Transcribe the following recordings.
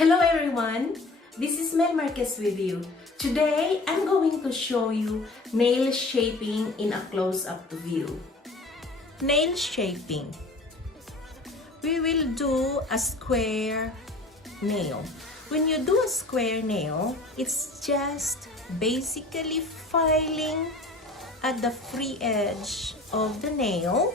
Hello everyone, this is Mel Marquez with you. Today, I'm going to show you nail shaping in a close-up view. Nail shaping. We will do a square nail. When you do a square nail, it's just basically filing at the free edge of the nail,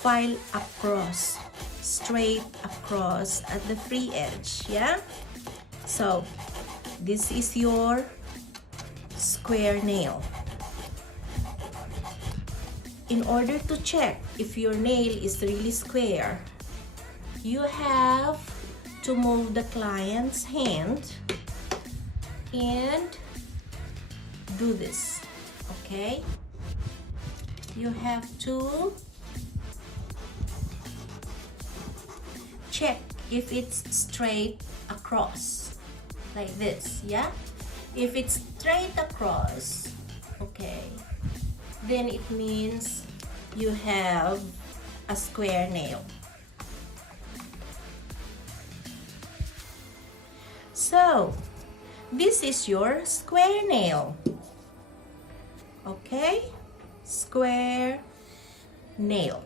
file across, straight across at the free edge, yeah? So, this is your square nail. In order to check if your nail is really square, you have to move the client's hand and do this, okay? You have to check if it's straight across, like this, yeah? If it's straight across, okay, then it means you have a square nail. So, this is your square nail, okay? Square nail.